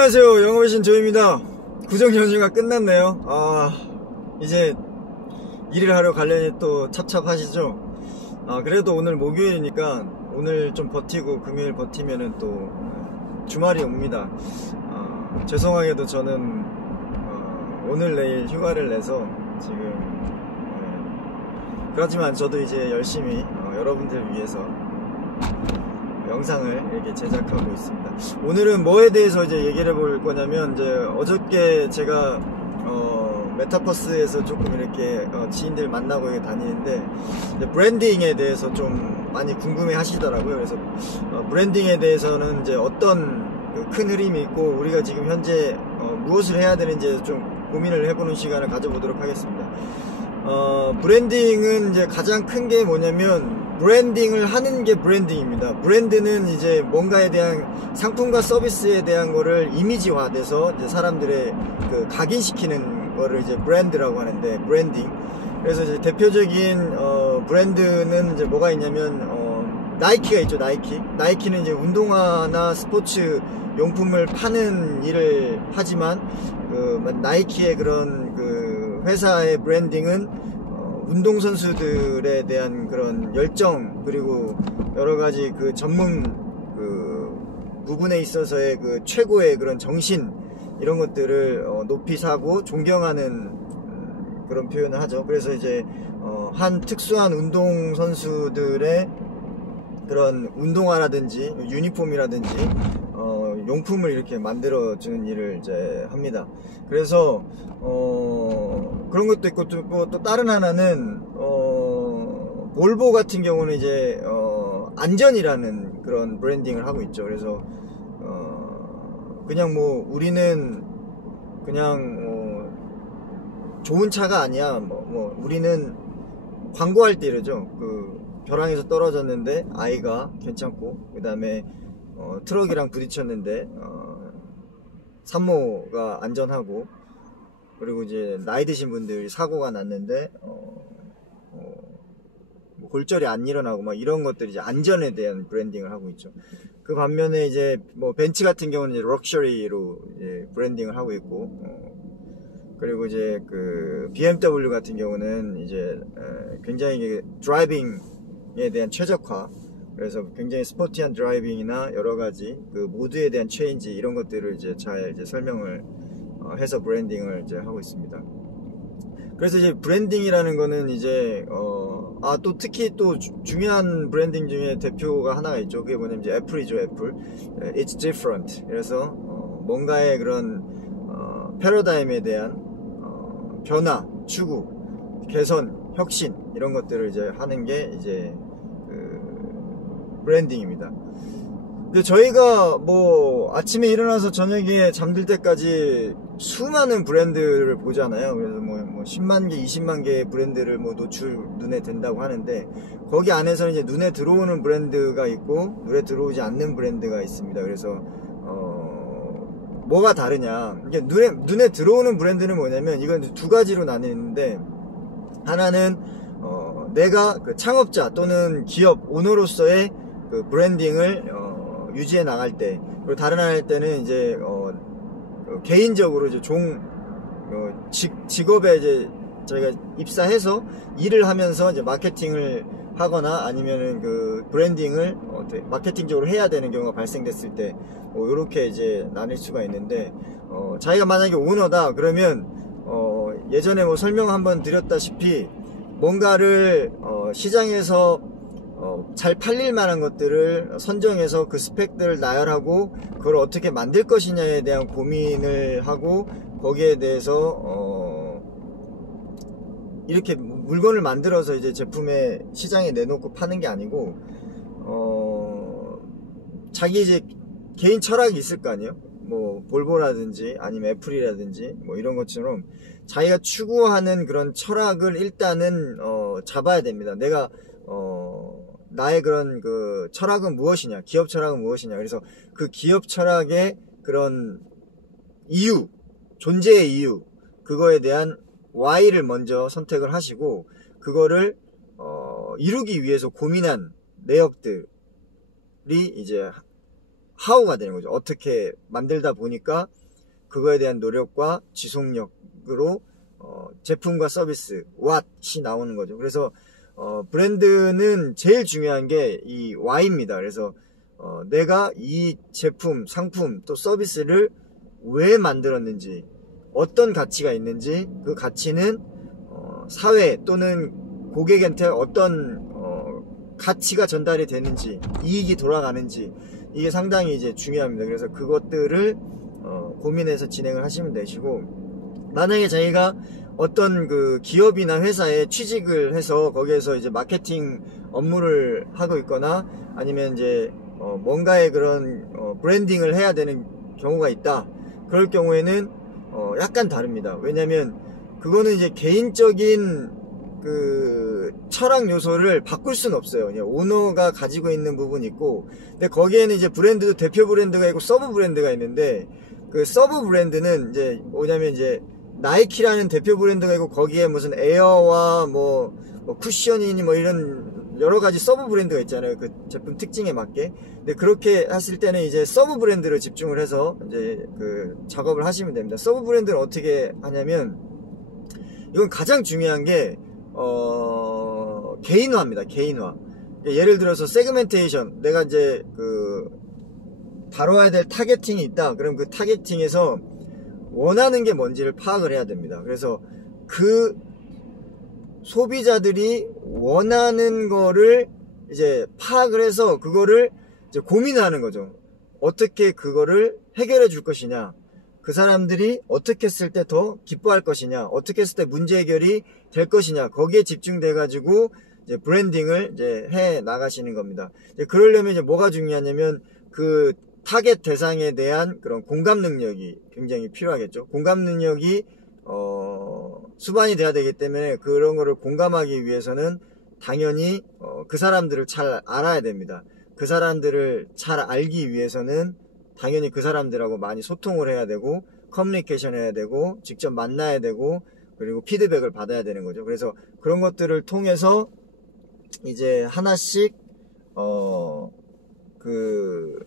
안녕하세요, 영어신 조입니다. 구정 연휴가 끝났네요. 이제 일을 하러 가려니 또 찹찹하시죠? 그래도 오늘 목요일이니까 오늘 좀 버티고 금요일 버티면은 또 주말이 옵니다. 죄송하게도 저는 오늘 내일 휴가를 내서 지금 그렇지만 저도 이제 열심히 여러분들 위해서 영상을 이렇게 제작하고 있습니다. 오늘은 뭐에 대해서 이제 얘기를 해볼 거냐면, 이제 어저께 제가 메타버스에서 조금 이렇게 지인들 만나고 다니는데, 브랜딩에 대해서 좀 많이 궁금해 하시더라고요. 그래서 브랜딩에 대해서는 이제 어떤 큰 흐름이 있고 우리가 지금 현재 무엇을 해야 되는지 좀 고민을 해보는 시간을 가져보도록 하겠습니다. 브랜딩은 이제 가장 큰 게 뭐냐면, 브랜딩을 하는 게 브랜딩입니다. 브랜드는 이제 뭔가에 대한 상품과 서비스에 대한 거를 이미지화돼서 이제 사람들의 각인시키는 거를 이제 브랜드라고 하는데, 브랜딩. 그래서 이제 대표적인 브랜드는 이제 뭐가 있냐면 나이키가 있죠. 나이키는 이제 운동화나 스포츠 용품을 파는 일을 하지만 나이키의 그런 회사의 브랜딩은 운동선수들에 대한 그런 열정, 그리고 여러가지 전문 부분에 있어서의 최고의 그런 정신, 이런 것들을 높이 사고 존경하는 그런 표현을 하죠. 그래서 이제 한 특수한 운동선수들의 그런 운동화라든지 유니폼이라든지 용품을 이렇게 만들어주는 일을 이제 합니다. 그래서 그런 것도 있고, 또 다른 하나는 볼보 같은 경우는 이제 안전이라는 그런 브랜딩을 하고 있죠. 그래서 그냥 뭐 우리는 그냥 좋은 차가 아니야, 우리는 광고할 때 이러죠. 벼랑에서 떨어졌는데 아이가 괜찮고, 그 다음에 트럭이랑 부딪혔는데 산모가 안전하고, 그리고 이제 나이 드신 분들이 사고가 났는데 골절이 안 일어나고 막 이런 것들이 이제 안전에 대한 브랜딩을 하고 있죠. 그 반면에 이제 벤츠 같은 경우는 이제 럭셔리로 이제 브랜딩을 하고 있고, 그리고 이제 BMW 같은 경우는 이제 굉장히 드라이빙에 대한 최적화, 그래서 굉장히 스포티한 드라이빙이나 여러가지 모드에 대한 체인지, 이런 것들을 이제 잘 설명을 해서 브랜딩을 이제 하고 있습니다. 그래서 이제 브랜딩이라는 거는 이제 또 특히 또 중요한 브랜딩 중에 대표가 하나가 있죠. 그게 뭐냐면 이제 애플이죠. 애플. It's different. 그래서 뭔가의 그런 패러다임에 대한 변화, 추구, 개선, 혁신, 이런 것들을 이제 하는 게 이제 브랜딩입니다. 근데 저희가 아침에 일어나서 저녁에 잠들 때까지 수많은 브랜드를 보잖아요. 그래서 10만 개, 20만 개의 브랜드를 눈에 댄다고 하는데, 거기 안에서는 이제 눈에 들어오는 브랜드가 있고 눈에 들어오지 않는 브랜드가 있습니다. 그래서 뭐가 다르냐, 이게 눈에 들어오는 브랜드는 뭐냐면, 이건 두 가지로 나뉘는데, 하나는 내가 창업자 또는 기업 오너로서의 브랜딩을 유지해 나갈 때, 그리고 다른 하나일 때는 이제 개인적으로 이제 직업에 이제 저희가 입사해서 일을 하면서 이제 마케팅을 하거나 아니면은 브랜딩을 마케팅적으로 해야 되는 경우가 발생됐을 때 이렇게 이제 나뉠 수가 있는데, 자기가 만약에 오너다 그러면 예전에 설명 한번 드렸다시피 뭔가를 시장에서 잘 팔릴 만한 것들을 선정해서 그 스펙들을 나열하고 그걸 어떻게 만들 것이냐에 대한 고민을 하고, 거기에 대해서 이렇게 물건을 만들어서 이제 제품에 시장에 내놓고 파는 게 아니고, 자기 이제 개인 철학이 있을 거 아니에요. 볼보라든지 아니면 애플이라든지 이런 것처럼 자기가 추구하는 그런 철학을 일단은 잡아야 됩니다. 내가 나의 그런 철학은 무엇이냐, 기업 철학은 무엇이냐. 그래서 그 기업 철학의 그런 이유, 존재의 이유, 그거에 대한 Y를 먼저 선택을 하시고, 그거를 이루기 위해서 고민한 내역들이 이제 how가 되는 거죠. 어떻게 만들다 보니까 그거에 대한 노력과 지속력으로 제품과 서비스 what이 나오는 거죠. 그래서 브랜드는 제일 중요한 게 이 why입니다. 그래서 내가 이 제품, 상품 또 서비스를 왜 만들었는지, 어떤 가치가 있는지, 그 가치는 사회 또는 고객한테 어떤 가치가 전달이 되는지, 이익이 돌아가는지, 이게 상당히 이제 중요합니다. 그래서 그것들을 고민해서 진행을 하시면 되시고, 만약에 자기가 어떤 그 기업이나 회사에 취직을 해서 거기에서 이제 마케팅 업무를 하고 있거나 아니면 이제 뭔가의 그런 브랜딩을 해야 되는 경우가 있다. 그럴 경우에는 약간 다릅니다. 왜냐면 그거는 이제 개인적인 그 철학 요소를 바꿀 수는 없어요. 그냥 오너가 가지고 있는 부분이 있고, 근데 거기에는 이제 브랜드도 대표 브랜드가 있고 서브 브랜드가 있는데, 그 서브 브랜드는 이제 뭐냐면 이제 나이키라는 대표 브랜드가 있고 거기에 무슨 에어와 뭐 쿠션이니 뭐 이런 여러 가지 서브 브랜드가 있잖아요. 그 제품 특징에 맞게. 근데 그렇게 했을 때는 이제 서브 브랜드를 집중을 해서 이제 그 작업을 하시면 됩니다. 서브 브랜드는 어떻게 하냐면, 이건 가장 중요한 게 개인화입니다. 개인화. 예를 들어서 세그멘테이션, 내가 이제 그 다뤄야 될 타겟팅이 있다. 그럼 그 타겟팅에서 원하는 게 뭔지를 파악을 해야 됩니다. 그래서 그 소비자들이 원하는 거를 이제 파악을 해서 그거를 이제 고민하는 거죠. 어떻게 그거를 해결해 줄 것이냐, 그 사람들이 어떻게 했을 때 더 기뻐할 것이냐, 어떻게 했을 때 문제 해결이 될 것이냐, 거기에 집중돼 가지고 이제 브랜딩을 이제 해 나가시는 겁니다. 이제 그러려면 이제 뭐가 중요하냐면 그 타겟 대상에 대한 그런 공감 능력이 굉장히 필요하겠죠. 공감 능력이 수반이 돼야 되기 때문에 그런 거를 공감하기 위해서는 당연히 그 사람들을 잘 알아야 됩니다. 그 사람들을 잘 알기 위해서는 당연히 그 사람들하고 많이 소통을 해야 되고 커뮤니케이션 해야 되고 직접 만나야 되고 그리고 피드백을 받아야 되는 거죠. 그래서 그런 것들을 통해서 이제 하나씩 그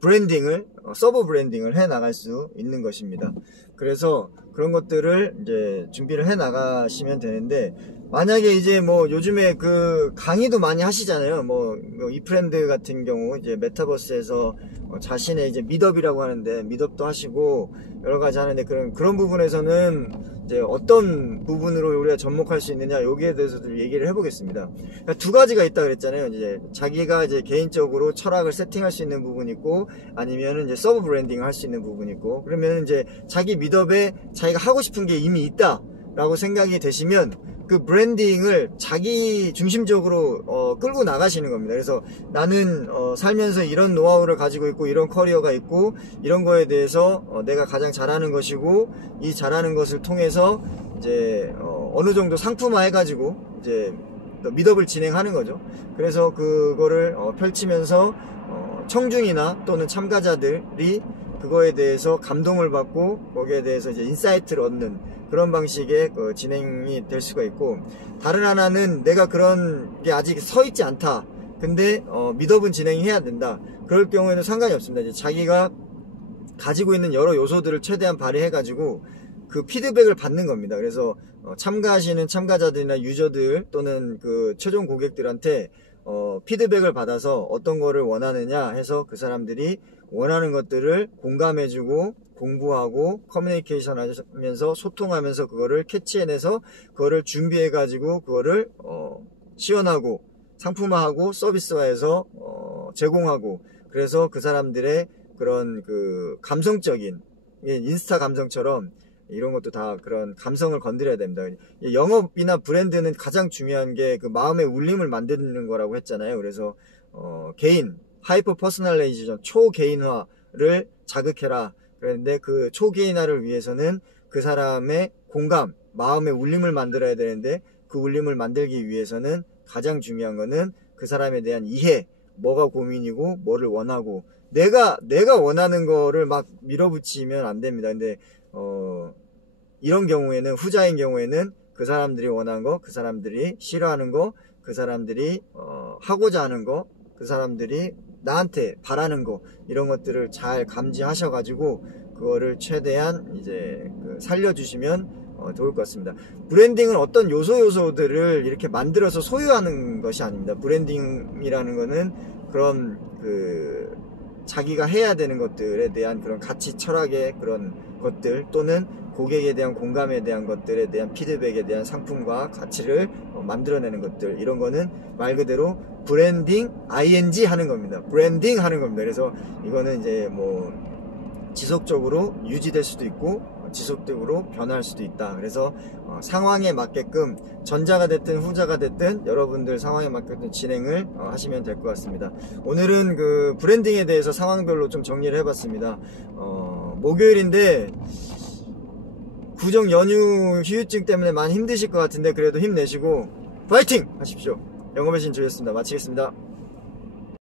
브랜딩을 서브 브랜딩을 해 나갈 수 있는 것입니다. 그래서 그런 것들을 이제 준비를 해 나가시면 되는데, 만약에 이제 뭐 요즘에 그 강의도 많이 하시잖아요. 뭐 이프렌드 같은 경우 이제 메타버스에서 자신의 이제 미덥이라고 하는데 미덥도 하시고 여러 가지 하는데, 그런 부분에서는 이제 어떤 부분으로 우리가 접목할 수 있느냐, 여기에 대해서도 얘기를 해보겠습니다. 그러니까 두 가지가 있다 그랬잖아요. 이제 자기가 이제 개인적으로 철학을 세팅할 수 있는 부분이 있고, 아니면은 이제 서브 브랜딩을 할 수 있는 부분이 있고, 그러면 이제 자기 미덥에 자기가 하고 싶은 게 이미 있다라고 생각이 되시면 그 브랜딩을 자기 중심적으로 끌고 나가시는 겁니다. 그래서 나는 살면서 이런 노하우를 가지고 있고 이런 커리어가 있고 이런 거에 대해서 내가 가장 잘하는 것이고, 이 잘하는 것을 통해서 이제 어느 정도 상품화 해가지고 이제 미덕을 진행하는 거죠. 그래서 그거를 펼치면서 청중이나 또는 참가자들이 그거에 대해서 감동을 받고 거기에 대해서 이제 인사이트를 얻는 그런 방식의 진행이 될 수가 있고, 다른 하나는 내가 그런 게 아직 서 있지 않다. 근데 미덕은 진행해야 된다. 그럴 경우에는 상관이 없습니다. 이제 자기가 가지고 있는 여러 요소들을 최대한 발휘해 가지고 그 피드백을 받는 겁니다. 그래서 참가하시는 참가자들이나 유저들 또는 그 최종 고객들한테 피드백을 받아서 어떤 거를 원하느냐 해서 그 사람들이 원하는 것들을 공감해주고 공부하고 커뮤니케이션 하면서 소통하면서 그거를 캐치해내서 그거를 준비해가지고 그거를 시연하고 상품화하고 서비스화해서 제공하고, 그래서 그 사람들의 그런 그 감성적인 인스타 감성처럼 이런 것도 다 그런 감성을 건드려야 됩니다. 영업이나 브랜드는 가장 중요한 게 그 마음의 울림을 만드는 거라고 했잖아요. 그래서 개인 하이퍼 퍼스널레이제이션 초개인화를 자극해라. 그런데 그 초개인화를 위해서는 그 사람의 공감, 마음의 울림을 만들어야 되는데, 그 울림을 만들기 위해서는 가장 중요한 거는 그 사람에 대한 이해, 뭐가 고민이고 뭐를 원하고, 내가 원하는 거를 막 밀어붙이면 안 됩니다. 근데 이런 경우에는, 후자인 경우에는 그 사람들이 원하는 거, 그 사람들이 싫어하는 거, 그 사람들이 하고자 하는 거, 그 사람들이 나한테 바라는 거 이런 것들을 잘 감지하셔가지고 그거를 최대한 이제 살려주시면 좋을 것 같습니다. 브랜딩은 어떤 요소들을 이렇게 만들어서 소유하는 것이 아닙니다. 브랜딩이라는 거는 그런 자기가 해야 되는 것들에 대한 그런 가치 철학의 그런 것들 또는 고객에 대한 공감에 대한 것들에 대한 피드백에 대한 상품과 가치를 만들어내는 것들, 이런 거는 말 그대로 브랜딩 ing 하는 겁니다. 브랜딩 하는 겁니다. 그래서 이거는 이제 뭐 지속적으로 유지될 수도 있고 지속적으로 변할 수도 있다. 그래서 상황에 맞게끔 전자가 됐든 후자가 됐든 여러분들 상황에 맞게끔 진행을 하시면 될 것 같습니다. 오늘은 그 브랜딩에 대해서 상황별로 좀 정리를 해봤습니다. 목요일인데 구정 연휴 휴유증 때문에 많이 힘드실 것 같은데 그래도 힘내시고 파이팅 하십시오. 영업의 신 조였습니다. 마치겠습니다.